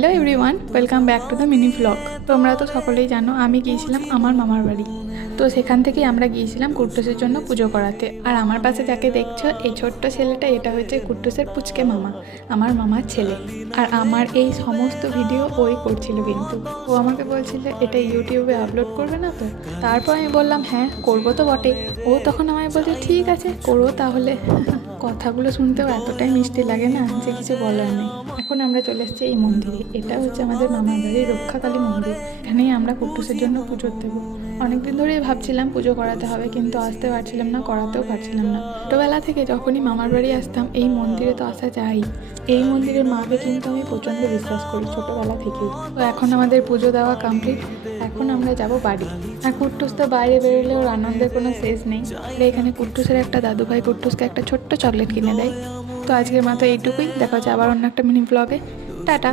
Hello everyone, welcome back to the mini vlog. তোমরা তো সকলেই জানো আমি গিয়েছিলাম আমার মামার বাড়ি। তো সেখান থেকেই আমরা গিয়েছিলাম কুট্টুসের জন্য পুজো করাতে। আর আমার পাশে যাকে দেখছো, এই ছোট্ট ছেলেটা, এটা হচ্ছে কুট্টুসের পুচকে মামা, আমার মামার ছেলে। আর আমার এই সমস্ত ভিডিও ওই করছিল, কিন্তু ও আমাকে বলছিল এটা ইউটিউবে আপলোড করবে না তো। তারপর আমি বললাম হ্যাঁ করবো তো বটে। ও তখন আমায় বলছে ঠিক আছে করো তাহলে। কথাগুলো শুনতেও এতটাই মিষ্টি লাগে না যে কিছু বলার নেই। এখন আমরা চলে এসেছি এই মন্দিরে। এটা হচ্ছে আমাদের মামার বাড়ির রক্ষাকালী মন্দির। এখানেই আমরা কুট্টুসের জন্য পুজো দেবো। অনেকদিন ধরেই ভাবছিলাম পুজো করাতে হবে, কিন্তু আসতে পারছিলাম না, করাতেও পারছিলাম না। ছোটোবেলা থেকে যখনই মামার বাড়ি আসতাম এই মন্দিরে তো আসা যায়। এই মন্দিরের মাকে কিন্তু আমি প্রচণ্ড বিশ্বাস করি ছোটোবেলা থেকেই। তো এখন আমাদের পুজো দেওয়া কমপ্লিট। এখন আমরা যাব বাড়ি। আর কুট্টুস তো বাইরে বেরোলে ওর আনন্দের কোনো শেষ নেই। আর এখানে কুট্টুসের একটা দাদুভাই কুট্টুসকে একটা ছোট্ট চকলেট কিনে দেয়। তো আজকের মতো এইটুকুই, দেখা হচ্ছে আবার অন্য একটা মিনি ব্লগে। টাটা।